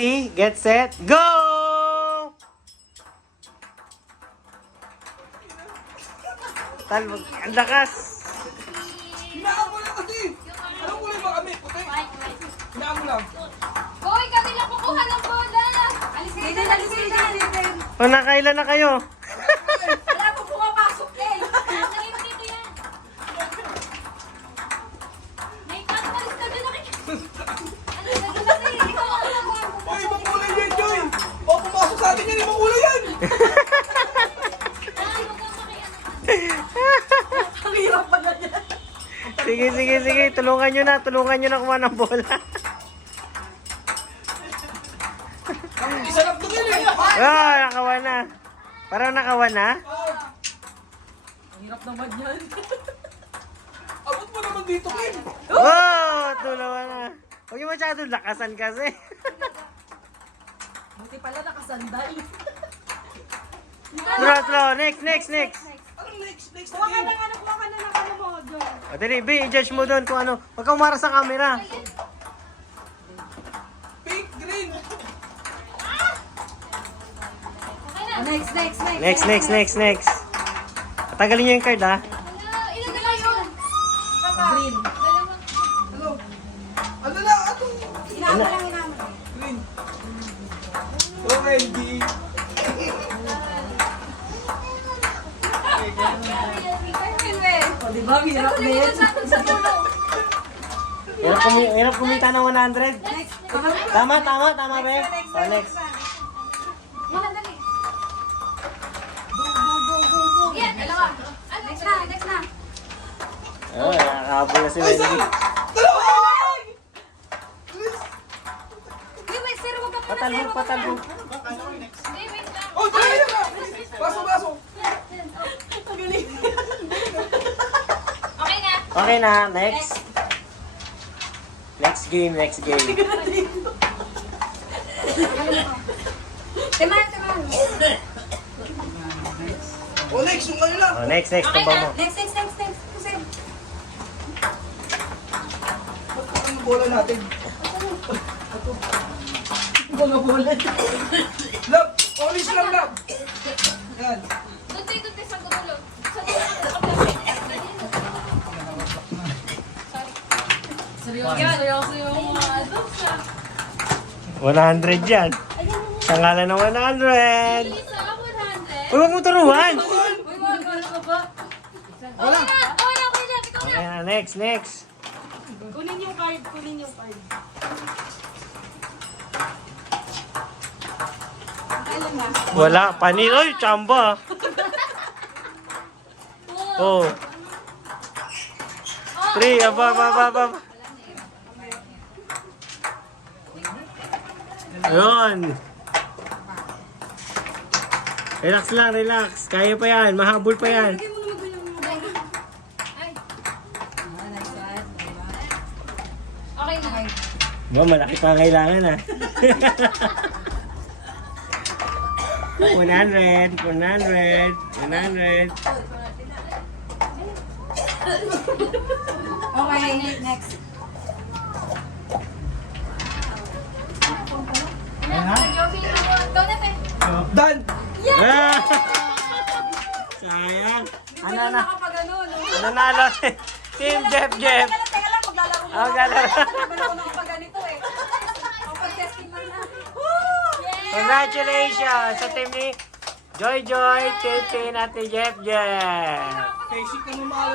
Get set, go! Talbog, ang lakas! Hinaan mo lang kasi! Anong kulay ba kami? Puti? Hinaan mo lang. Hoy, kami lang kukuha ng bola. Alisin, alisin. O, nakailan na kayo? Wala po pumapasok eh. Nangin dito yan. May katalis na doon Alis na doon kasi. Ikaw ang nagawa. O, ibang kulay yan, Joy! O, pumasok sa atin yan, ibang kulay yan! Ang hirap pa na yan. Sige. Tulungan nyo na kuha ng bola. Ang isa lang doon yun eh! Oh, nakawa na. Parang nakawa na. Ang hirap naman yan. Abot mo naman dito, Kim! Oh, tulawa na. Huwag yung masyado lakasan kasi. Buti pala nakasandal. Slow. Next. Anong next na Kuha ka game? ng ano, kuha ka na ng ano mo, John. O, dali, B, i-judge mo doon kung ano. Huwag kang umara sa camera. Pink, green! Next. Tagalin niyo yung card, ha? Ilan na yun? Green. Ano? Ano na? Anong? Inama lang, inama. Green. Okay, D. O, diba? Hirap din. Hirap kumita ng 100. Tama, be. O, next. Yan, dalawa. Next na. Oh, nakakabol na si Wendy. Dalawa! Wait, sir, wag ka Patalbog. Wait lang. Oh, dalawa na! Baso! Okay na. Okay na, next. Next game. Timan. Oh, next, yung ano lang. Oh, next, tabang mo. Next. Kasi, Ang bola natin. bola. Love! Orange lang, love! Yan. Doon sa gulo. Seryoso yung mga adults sa... 100 yan. Sa ngalan ng 100. Isa, 100. Uy, huwag mo turuan. Uy, wag ka ba? Wala. Okay lang. Ikaw Okay na, next. Kunin yung card. Alam na. Wala, panin. Oy, chamba. Oh. 3, aba. Yun. Relax. Kaya pa yan. Mahabol pa yan. Lagyan mo naman doon yung mga bola. Ay. Okay na. Ba, malaki pa ang kailangan, ha? 100. Okay, next. Go na, te. Done! Ah! Sayang. Ano na? Nakapagano, no? Nanalo si Team Jeff. Teka lang, maglalaro mo. Maglalaro. Wala ko nakapaganito eh. Kapag-testing man na. Yay! Congratulations sa team ni Joy, Team natin Jeff. Basic ka mo mahal.